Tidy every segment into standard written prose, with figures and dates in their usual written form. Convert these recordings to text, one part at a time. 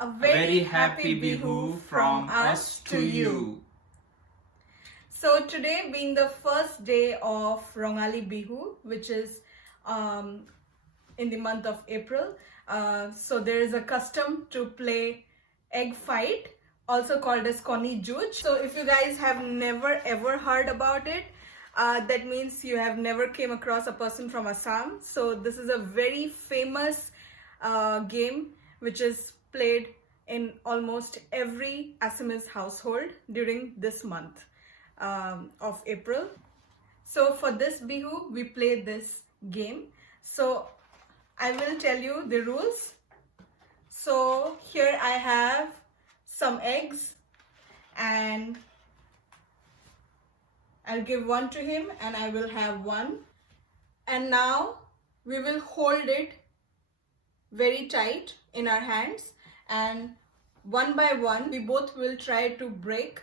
A very happy Bihu from us to you. So today being the first day of Rongali Bihu, which is in the month of April, so there is a custom to play egg fight, also called as Koni Juj. So if you guys have never ever heard about it, that means you have never came across a person from Assam. So this is a very famous game which is played in almost every Assamese household during this month of April. So for this Bihu, we play this game. So I will tell you the rules. So here I have some eggs and I'll give one to him and I will have one. And now we will hold it very tight in our hands, and one by one we both will try to break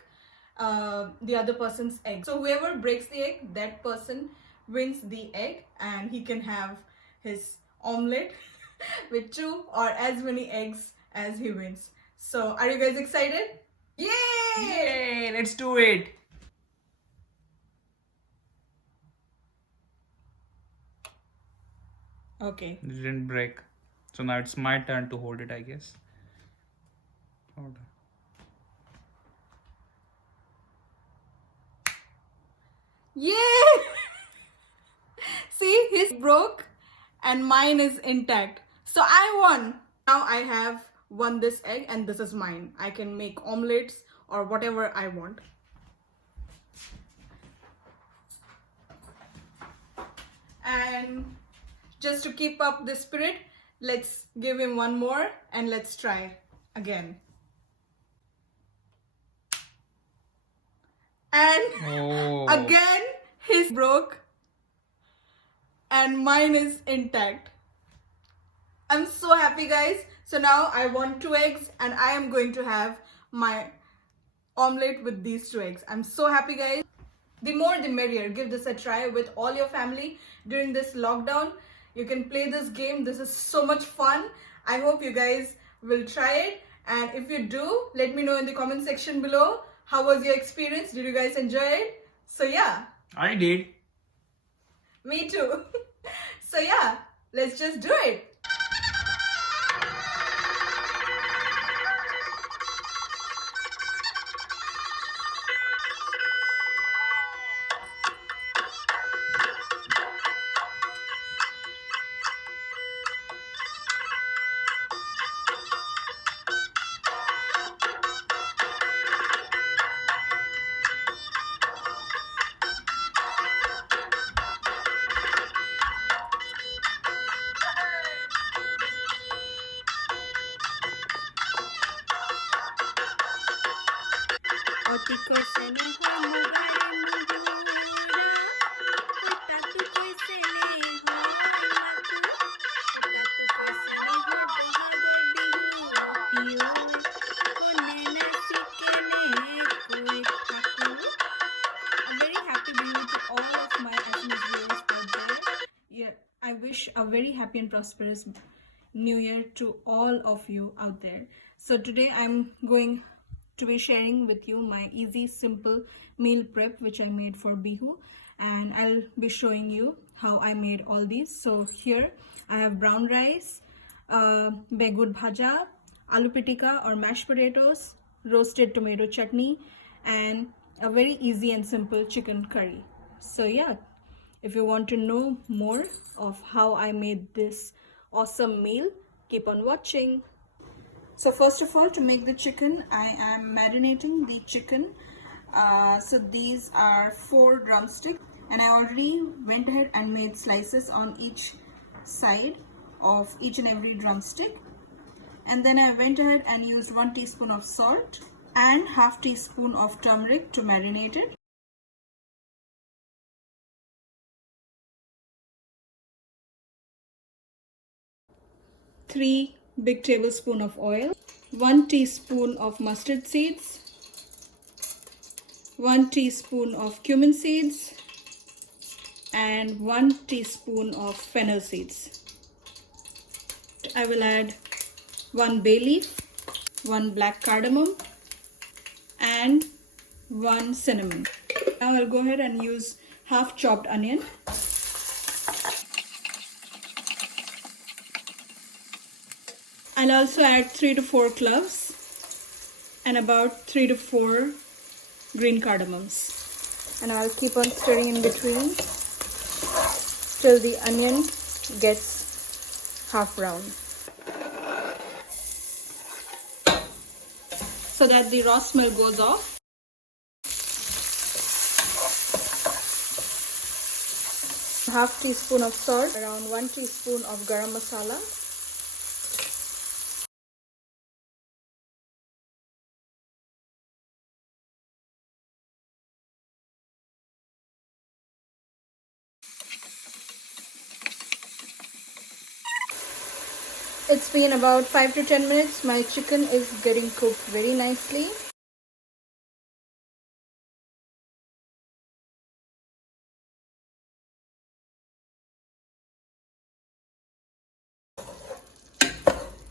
the other person's egg. So whoever breaks the egg, that person wins the egg and he can have his omelette with 2 or as many eggs as he wins. So are you guys excited? Yay! Yay! Let's do it! Okay. It didn't break. So now it's my turn to hold it, I guess. Hold on. Yay! See, his broke and mine is intact. So I won. Now I have won this egg and this is mine. I can make omelettes or whatever I want. And just to keep up the spirit, let's give him one more and let's try again. And again his broke and mine is intact. I'm so happy, guys. So now I want 2 eggs and I am going to have my omelette with these 2 eggs. I'm so happy, guys. The more the merrier. Give this a try with all your family during this lockdown. You can play this game. This is so much fun. I hope you guys will try it. And if you do, let me know in the comment section below. How was your experience? Did you guys enjoy it? So yeah. I did. Me too. So yeah, let's just do it. I wish a very happy and prosperous new year to all of you out there. So today I'm going to be sharing with you my easy simple meal prep which I made for Bihu, and I'll be showing you how I made all these. So here I have brown rice, begun bhaja, aloo pitika or mashed potatoes, roasted tomato chutney, and a very easy and simple chicken curry. So yeah, if you want to know more of how I made this awesome meal, keep on watching. So first of all, to make the chicken, I am marinating the chicken. So these are 4 drumsticks and I already went ahead and made slices on each side of each and every drumstick. And then I went ahead and used 1 teaspoon of salt and half teaspoon of turmeric to marinate it. Three big tablespoons of oil, 1 teaspoon of mustard seeds, 1 teaspoon of cumin seeds, and 1 teaspoon of fennel seeds. I will add 1 bay leaf, 1 black cardamom, and 1 cinnamon. Now I'll go ahead and use half chopped onion. I'll also add 3 to 4 cloves and about 3 to 4 green cardamoms. And I'll keep on stirring in between till the onion gets half brown, so that the raw smell goes off. Half teaspoon of salt, around 1 teaspoon of garam masala, It's been about 5 to 10 minutes. My chicken is getting cooked very nicely.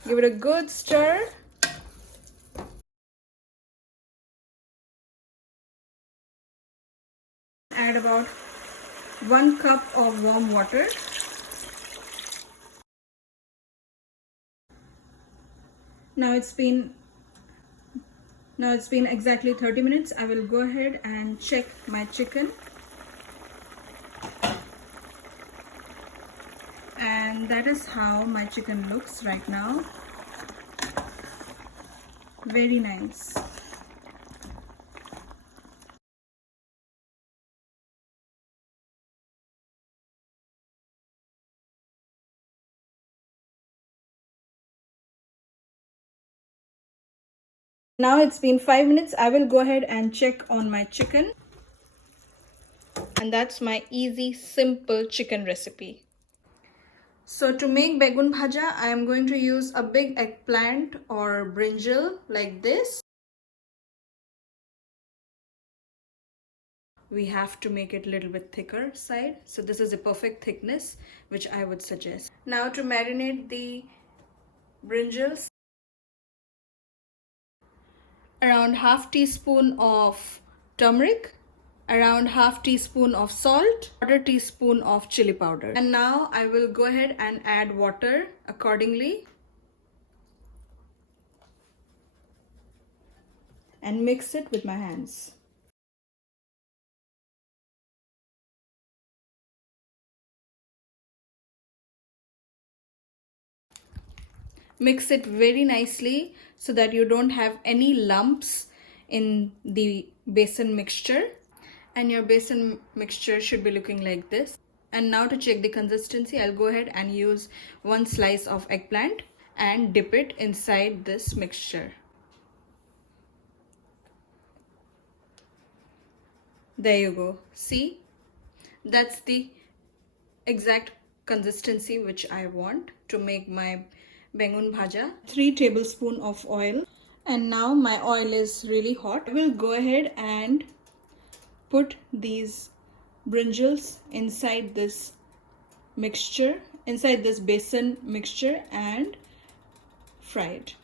Give it a good stir. Add about 1 cup of warm water. Now it's been exactly 30 minutes. I will go ahead and check my chicken. And that is how my chicken looks right now. Very nice. Now it's been 5 minutes. I will go ahead and check on my chicken. And that's my easy, simple chicken recipe. So to make begun bhaja, I am going to use a big eggplant or brinjal like this. We have to make it a little bit thicker side. So this is a perfect thickness, which I would suggest. Now to marinate the brinjals, around half teaspoon of turmeric, around half teaspoon of salt, 1/4 teaspoon of chili powder. And now I will go ahead and add water accordingly and mix it with my hands. Mix it very nicely so that you don't have any lumps in the besan mixture, and your besan mixture should be looking like this. And now to check the consistency, I'll go ahead and use 1 slice of eggplant and dip it inside this mixture. There you go. See, that's the exact consistency which I want to make my bengun bhaja. 3 tablespoons of oil, and now my oil is really hot. I will go ahead and put these brinjals inside this mixture, inside this besan mixture, and fry it.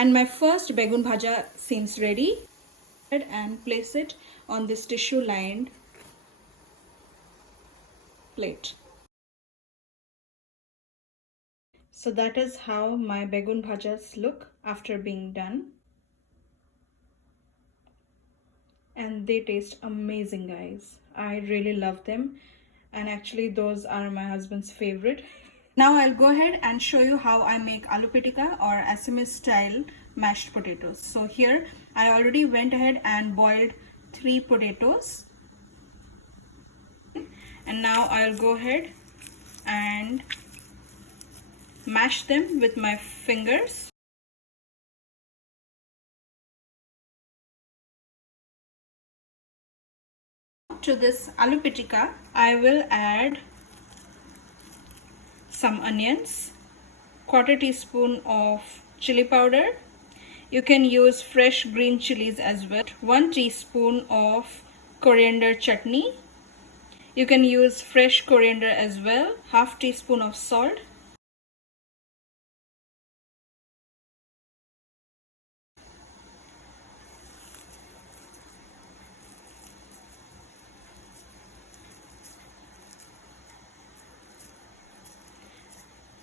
And my first begun bhaja seems ready. And place it on this tissue lined plate. So that is how my begun bhajas look after being done. And they taste amazing, guys. I really love them, and actually those are my husband's favorite. Now I'll go ahead and show you how I make aloo pitika or Assamese style mashed potatoes. So here I already went ahead and boiled 3 potatoes. And now I'll go ahead and mash them with my fingers. To this aloo pitika, I will add some onions, 1/4 teaspoon of chili powder. You can use fresh green chilies as well. 1 teaspoon of coriander chutney. You can use fresh coriander as well. 1/2 teaspoon of salt.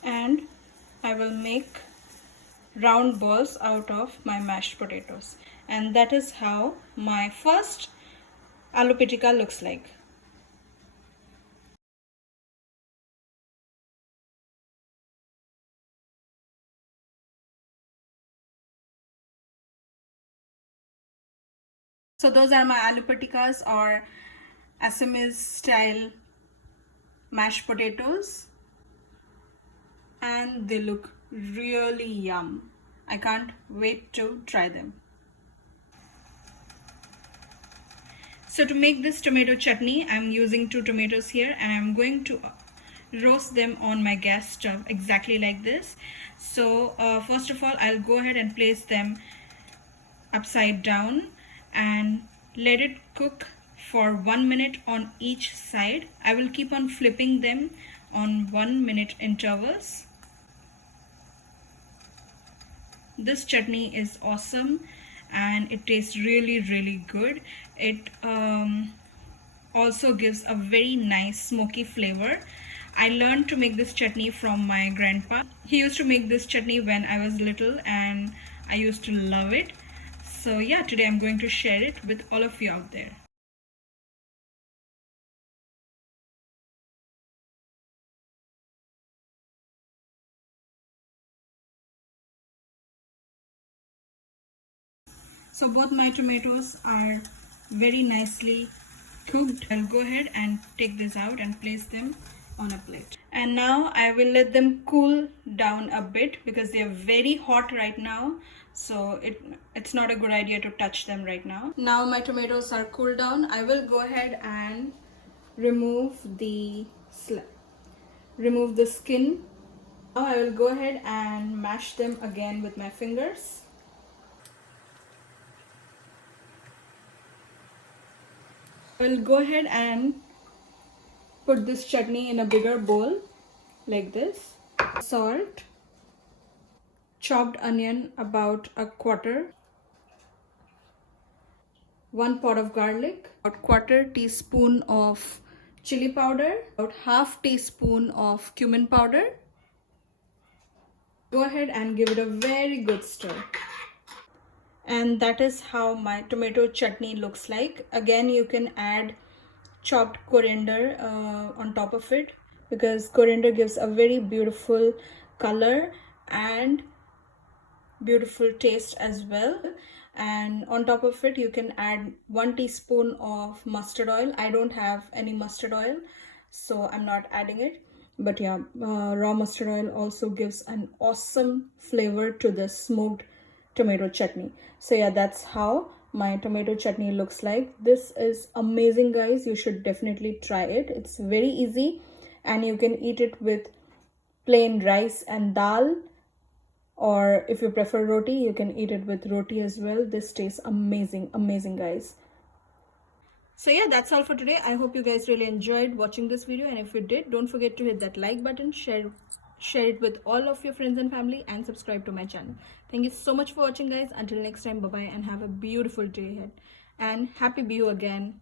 And I will make round balls out of my mashed potatoes. And that is how my first aloo pitika looks like. So those are my aloo patikas, or Assamese style mashed potatoes, and they look really yum. I can't wait to try them. So to make this tomato chutney, I'm using 2 tomatoes here, and I'm going to roast them on my gas stove exactly like this. So first of all, I'll go ahead and place them upside down and let it cook for 1 minute on each side. I will keep on flipping them on 1 minute intervals. This chutney is awesome and it tastes really good. It also gives a very nice smoky flavor. I learned to make this chutney from my grandpa. He used to make this chutney when I was little and I used to love it. So yeah, today I'm going to share it with all of you out there. So both my tomatoes are very nicely cooked. I'll go ahead and take this out and place them on a plate. And now I will let them cool down a bit because they are very hot right now. So it's not a good idea to touch them right now. Now my tomatoes are cooled down. I will go ahead and remove the skin. Now I will go ahead and mash them again with my fingers. I'll go ahead and put this chutney in a bigger bowl like this. Salt, chopped onion about 1/4, 1 pot of garlic, about 1/4 teaspoon of chili powder, about 1/2 teaspoon of cumin powder. Go ahead and give it a very good stir. And that is how my tomato chutney looks like. Again, you can add chopped coriander on top of it because coriander gives a very beautiful color and beautiful taste as well. And on top of it you can add 1 teaspoon of mustard oil. I don't have any mustard oil, so I'm not adding it, but yeah, raw mustard oil also gives an awesome flavor to the smoked tomato chutney. So yeah, that's how my tomato chutney looks like. This is amazing, guys. You should definitely try it. It's very easy and you can eat it with plain rice and dal, or if you prefer roti, you can eat it with roti as well. This tastes amazing, guys. So yeah, that's all for today. I hope you guys really enjoyed watching this video, and if you did, don't forget to hit that like button, share it with all of your friends and family, and subscribe to my channel. Thank you so much for watching, guys. Until next time, bye bye, and have a beautiful day ahead, and happy Bihu again.